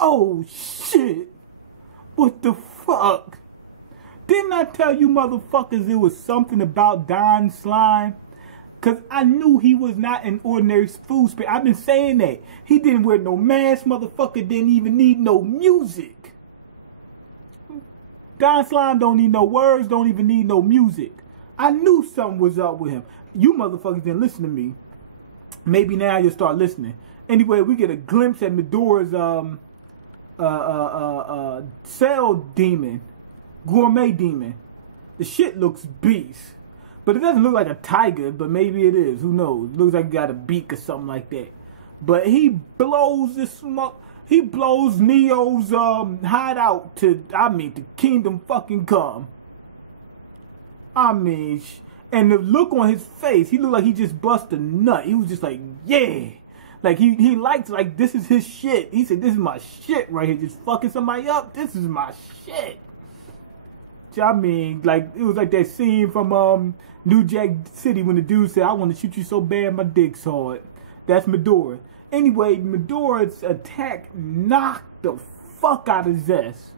Oh shit. What the fuck? Didn't I tell you motherfuckers it was something about Don Slime? Cause I knew he was not an ordinary food spirit. I've been saying that. He didn't wear no mask, motherfucker didn't even need no music. Don Slime don't need no words, don't even need no music. I knew something was up with him. You motherfuckers didn't listen to me. Maybe now you'll start listening. Anyway, we get a glimpse at Medora's cell demon, gourmet demon. The shit looks beast. But it doesn't look like a tiger, but maybe it is. Who knows? It looks like it got a beak or something like that. But he blows this smoke. He blows Neo's hideout to, to kingdom fucking come. And the look on his face, he looked like he just bust a nut. He was just like, yeah. Like he liked, like, this is his shit. He said, this is my shit right here. Just fucking somebody up. This is my shit. Like, it was like that scene from New Jack City when the dude said, I want to shoot you so bad my dick's hard. That's Medora. Anyway, Medora's attack knocked the fuck out of Zest.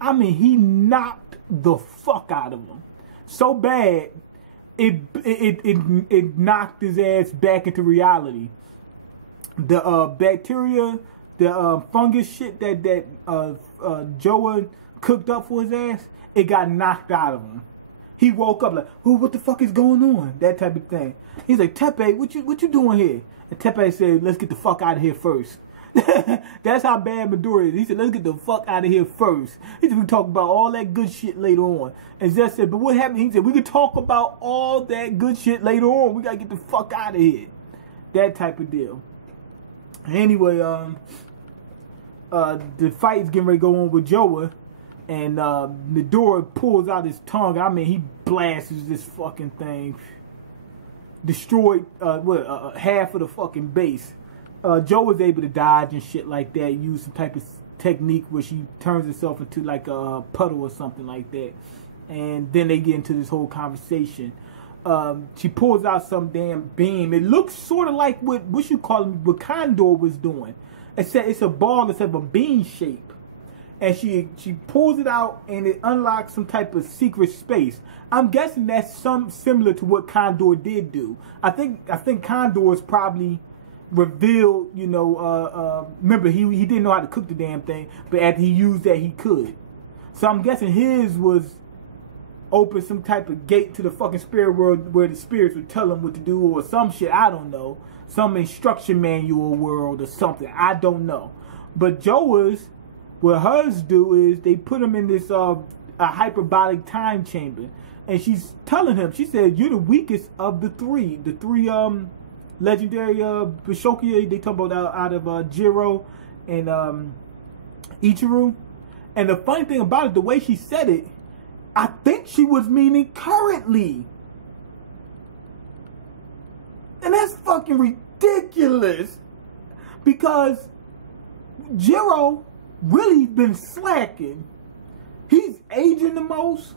He knocked the fuck out of him. So bad, it knocked his ass back into reality. The bacteria, the fungus shit that Joa cooked up for his ass, it got knocked out of him. He woke up like, oh, what the fuck is going on? That type of thing. He's like, Tepe, what you doing here? And Tepe said, let's get the fuck out of here first. That's how bad Medora is. He said, let's get the fuck out of here first. He said, we can talk about all that good shit later on. And Zest said, but what happened? He said, we can talk about all that good shit later on. We gotta get the fuck out of here. That type of deal. Anyway, the fight's getting ready to go on with Joa. And Medora pulls out his tongue. He blasts this fucking thing. Destroyed half of the fucking base. Joe was able to dodge and shit like that. Use some type of technique where she turns herself into like a puddle or something like that. And then they get into this whole conversation. She pulls out some damn beam. It looks sort of like what you call it, what Condor was doing. It's a ball instead of a bean shape. And she pulls it out and it unlocks some type of secret space. I'm guessing that's similar to what Condor did do. I think Condor's probably revealed, remember he didn't know how to cook the damn thing, but after he used that he could. So I'm guessing his was open some type of gate to the fucking spirit world where the spirits would tell him what to do or some shit, I don't know. Some instruction manual world or something, I don't know. But Joa's, what hers do is they put him in this a hyperbolic time chamber. And she's telling him, she said, you're the weakest of the three. The three legendary Bishokia, they talk about out of Jiro and Ichiru. And the funny thing about it, the way she said it, I think she was meaning currently. And that's fucking ridiculous. Because Jiro really been slacking. He's aging the most.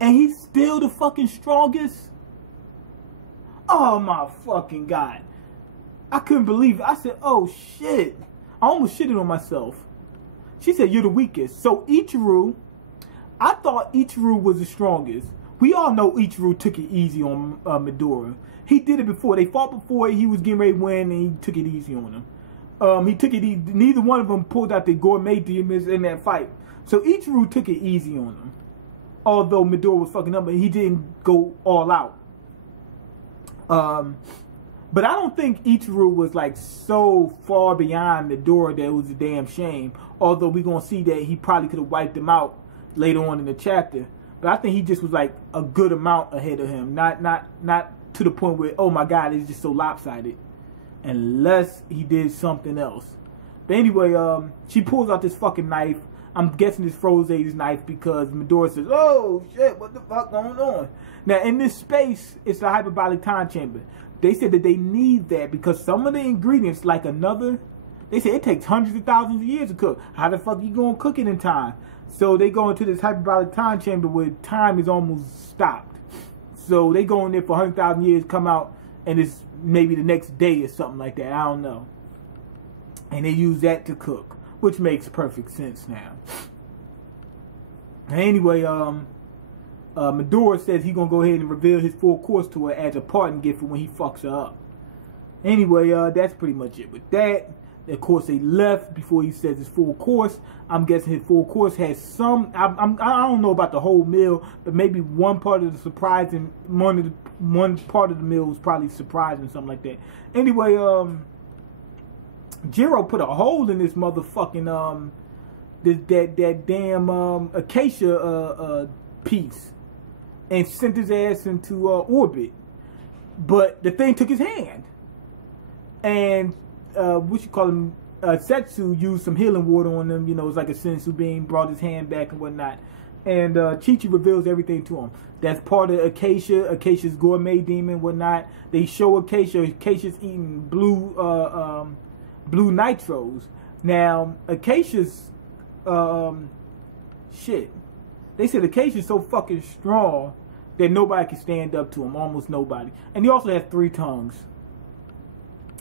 And he's still the fucking strongest. Oh my fucking God. I couldn't believe it. I said, oh shit. I almost shitted on myself. She said, you're the weakest. So Ichiru, I thought Ichiru was the strongest. We all know Ichiru took it easy on Medora. He did it before. They fought before. He was getting ready to win and he took it easy on him. He took it easy. Neither one of them pulled out their gourmet demons in that fight. So Ichiru took it easy on him. Although Medora was fucking up, but he didn't go all out. But I don't think Ichiru was like so far beyond Medora that it was a damn shame. Although we're going to see that he probably could have wiped him out later on in the chapter. But I think he just was like a good amount ahead of him. Not to the point where, oh my God, it's just so lopsided. Unless he did something else. But anyway, she pulls out this fucking knife. I'm guessing it's Froze's knife because Medora says, oh shit, what the fuck going on? Now in this space, it's a hyperbolic time chamber. They said that they need that because some of the ingredients, like they say it takes hundreds of thousands of years to cook. How the fuck you gonna cook it in time? So they go into this hyperbolic time chamber where time is almost stopped. So they go in there for 100,000 years, come out, and it's maybe the next day or something like that. I don't know. And they use that to cook. which makes perfect sense now. Anyway, Midori says he's gonna go ahead and reveal his full course to her as a parting gift for when he fucks her up. Anyway, that's pretty much it with that. Of course, they left before he says his full course. I'm guessing his full course has some. I don't know about the whole meal, but maybe one part of the surprising, one part of the meal was probably surprising, something like that. Anyway, Jiro put a hole in this motherfucking that damn acacia piece and sent his ass into orbit. But the thing took his hand, and what you call him, Setsu used some healing water on him. You know, it's like a sensu being, brought his hand back and whatnot. And Chi-Chi reveals everything to him. That's part of Acacia's gourmet demon, whatnot. They show Acacia's eating blue nitros. Now, Acacia's shit. They said Acacia's so fucking strong that nobody can stand up to him. Almost nobody. And he also has 3 tongues.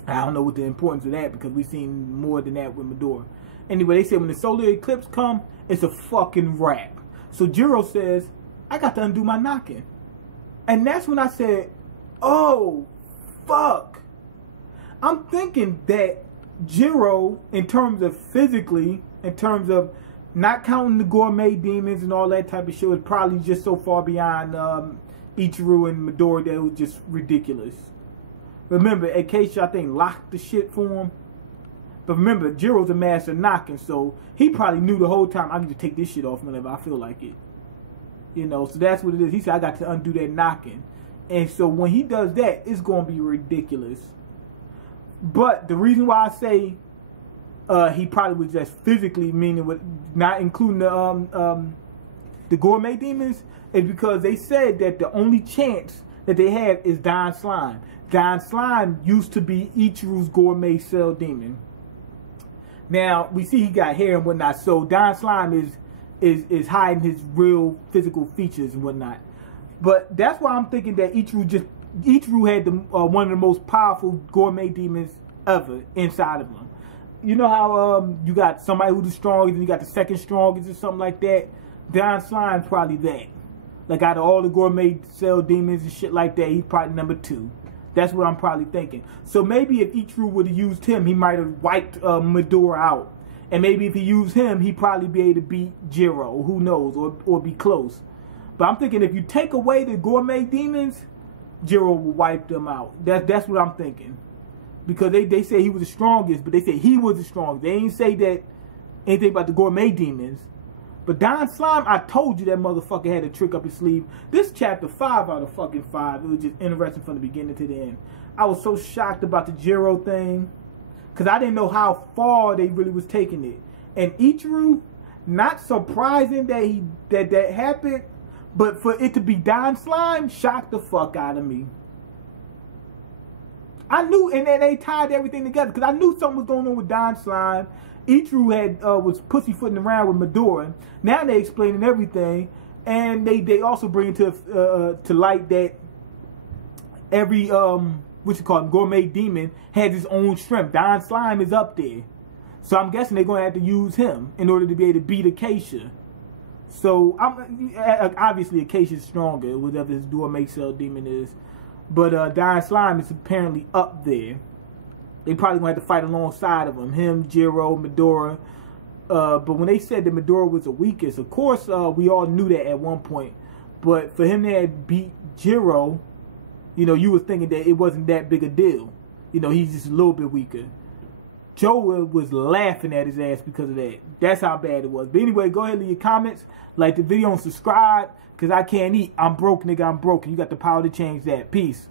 I don't know what the importance of that, because we've seen more than that with Midori. Anyway, they said when the solar eclipse come, it's a fucking wrap. So Jiro says, I got to undo my knocking. And that's when I said, oh, fuck. I'm thinking that Jiro, in terms of physically, in terms of not counting the gourmet demons and all that type of shit, is probably just so far beyond Ichiru and Midori that it was just ridiculous. Remember, Acacia, I think, locked the shit for him. But remember, Jiro's a master knocking, so he probably knew the whole time, I need to take this shit off whenever I feel like it. You know, so that's what it is. He said, I got to undo that knocking. And so when he does that, it's going to be ridiculous. But the reason why I say he probably was just physically, meaning with not including the gourmet demons, is because they said that the only chance that they have is Don Slime. Don Slime used to be Ichiru's gourmet cell demon. Now, we see he got hair and whatnot, so Don Slime is hiding his real physical features and whatnot. But that's why I'm thinking that Ichiru had one of the most powerful gourmet demons ever inside of him. You know how you got somebody who's the strongest and you got the second strongest or something like that? Don Slime's probably that. Like out of all the gourmet cell demons and shit like that, he's probably number 2. That's what I'm probably thinking. So maybe if Ichiru would have used him, he might have wiped Midori out. And maybe if he used him, he'd probably be able to beat Jiro. Who knows? Or be close. But I'm thinking if you take away the gourmet demons, Jiro will wipe them out. That's what I'm thinking. Because they say he was the strongest, but they say he was the strongest. They ain't say that anything about the gourmet demons. But Don Slime, I told you that motherfucker had a trick up his sleeve. This chapter 5 out of fucking 5. It was just interesting from the beginning to the end. I was so shocked about the Jiro thing. Because I didn't know how far they really was taking it. And Ichiru, not surprising that that happened. But for it to be Don Slime, shocked the fuck out of me. I knew, and then they tied everything together. Because I knew something was going on with Don Slime. Ichiru was pussyfooting around with Midori. Now they explaining everything, and they also bring to light that every gourmet demon has his own strength. Don Slime is up there, so I'm guessing they're gonna have to use him in order to be able to beat Acacia. So obviously Acacia's stronger, whatever his gourmet cell demon is, but Don Slime is apparently up there. They probably going to have to fight alongside of him, Jiro, Midori. But when they said that Midori was the weakest, of course, we all knew that at one point. But for him to have beat Jiro, you know, you were thinking that it wasn't that big a deal. You know, he's just a little bit weaker. Joa was laughing at his ass because of that. That's how bad it was. But anyway, go ahead and leave your comments, like the video, and subscribe. Because I can't eat. I'm broke, nigga. I'm broken. You got the power to change that. Peace.